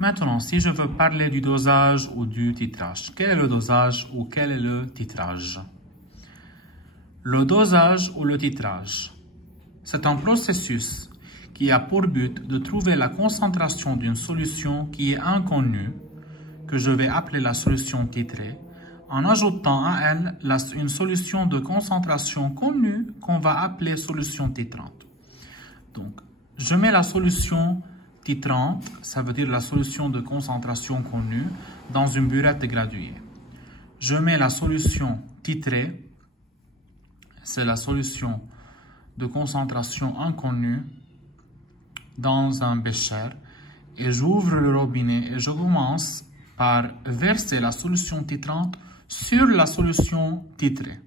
Maintenant, si je veux parler du dosage ou du titrage, quel est le dosage ou quel est le titrage? Le dosage ou le titrage, c'est un processus qui a pour but de trouver la concentration d'une solution qui est inconnue, que je vais appeler la solution titrée, en ajoutant à elle une solution de concentration connue qu'on va appeler solution titrante. Donc, je mets la solution titrante, ça veut dire la solution de concentration connue, dans une burette graduée. Je mets la solution titrée, c'est la solution de concentration inconnue, dans un bécher, et j'ouvre le robinet et je commence par verser la solution titrante sur la solution titrée.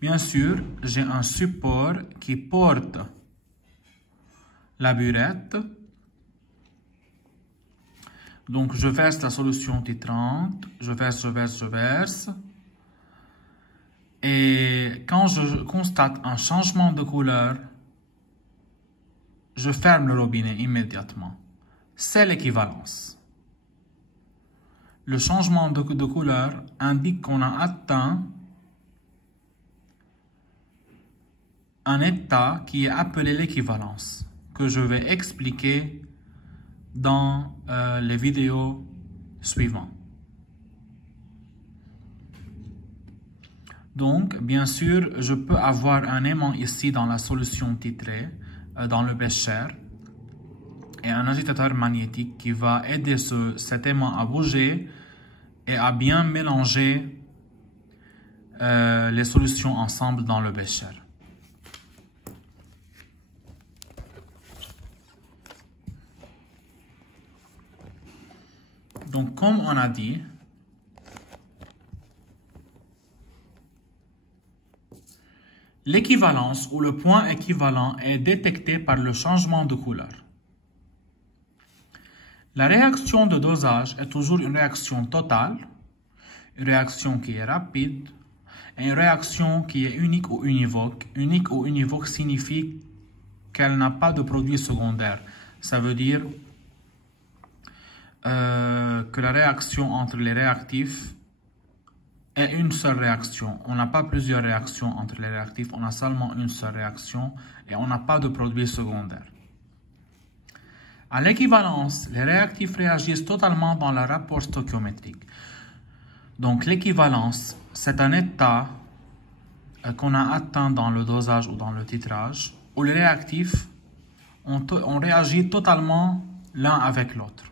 Bien sûr, j'ai un support qui porte la burette. Donc, je verse la solution titrante, je verse. Et quand je constate un changement de couleur, je ferme le robinet immédiatement. C'est l'équivalence. Le changement de couleur indique qu'on a atteint un état qui est appelé l'équivalence, que je vais expliquer dans les vidéos suivantes. Donc, bien sûr, je peux avoir un aimant ici dans la solution titrée, dans le bécher, et un agitateur magnétique qui va aider cet aimant à bouger et à bien mélanger les solutions ensemble dans le bécher. Donc, comme on a dit, l'équivalence ou le point équivalent est détecté par le changement de couleur. La réaction de dosage est toujours une réaction totale, une réaction qui est rapide, et une réaction qui est unique ou univoque. Unique ou univoque signifie qu'elle n'a pas de produit secondaire. Ça veut dire que la réaction entre les réactifs est une seule réaction. On n'a pas plusieurs réactions entre les réactifs, on a seulement une seule réaction et on n'a pas de produit secondaire. À l'équivalence, les réactifs réagissent totalement dans le rapport stoichiométrique. Donc l'équivalence, c'est un état qu'on a atteint dans le dosage ou dans le titrage, où les réactifs ont réagi totalement l'un avec l'autre.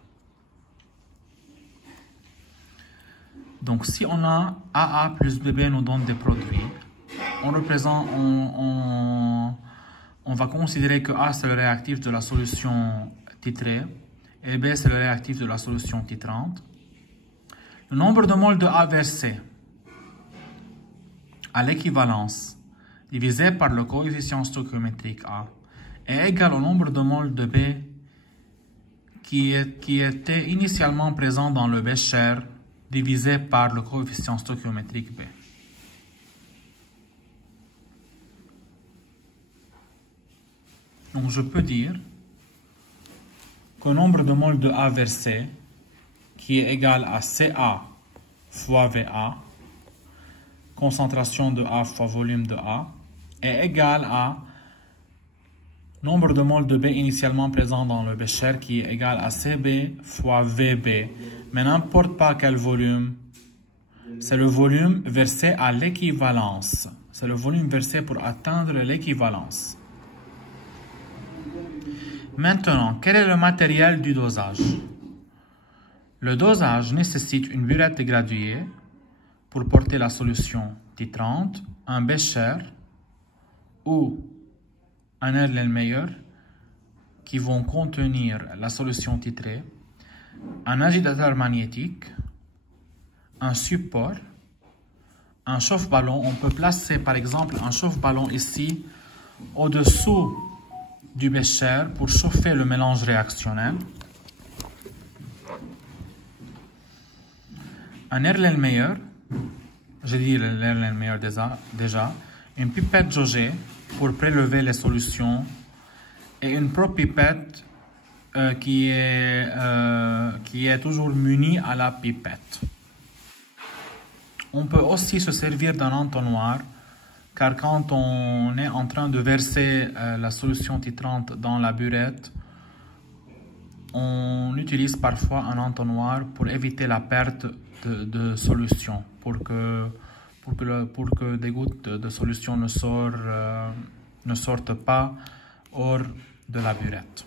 Donc si on a AA plus BB nous donne des produits, on va considérer que A c'est le réactif de la solution titrée et B c'est le réactif de la solution titrante. Le nombre de moles de A versé à l'équivalence divisé par le coefficient stoichiométrique A est égal au nombre de moles de B qui était initialement présent dans le bécher divisé par le coefficient stoichiométrique B. Donc je peux dire que le nombre de moles de A versé, qui est égal à CA fois VA, concentration de A fois volume de A, est égal à nombre de moles de B initialement présent dans le bécher, qui est égal à CB fois VB. Mais n'importe pas quel volume, c'est le volume versé à l'équivalence. C'est le volume versé pour atteindre l'équivalence. Maintenant, quel est le matériel du dosage? Le dosage nécessite une burette graduée pour porter la solution titrante, un bécher ou un Erlenmeyer qui vont contenir la solution titrée, un agitateur magnétique, un support, un chauffe-ballon. On peut placer par exemple un chauffe-ballon ici au-dessous du bécher pour chauffer le mélange réactionnel. Un Erlenmeyer, j'ai dit l'Erlenmeyer déjà, une pipette jaugée pour prélever les solutions et une propipette qui est toujours muni à la pipette. On peut aussi se servir d'un entonnoir, car quand on est en train de verser la solution titrante dans la burette, on utilise parfois un entonnoir pour éviter la perte de solution, pour que des gouttes de solution ne sortent pas hors de la burette.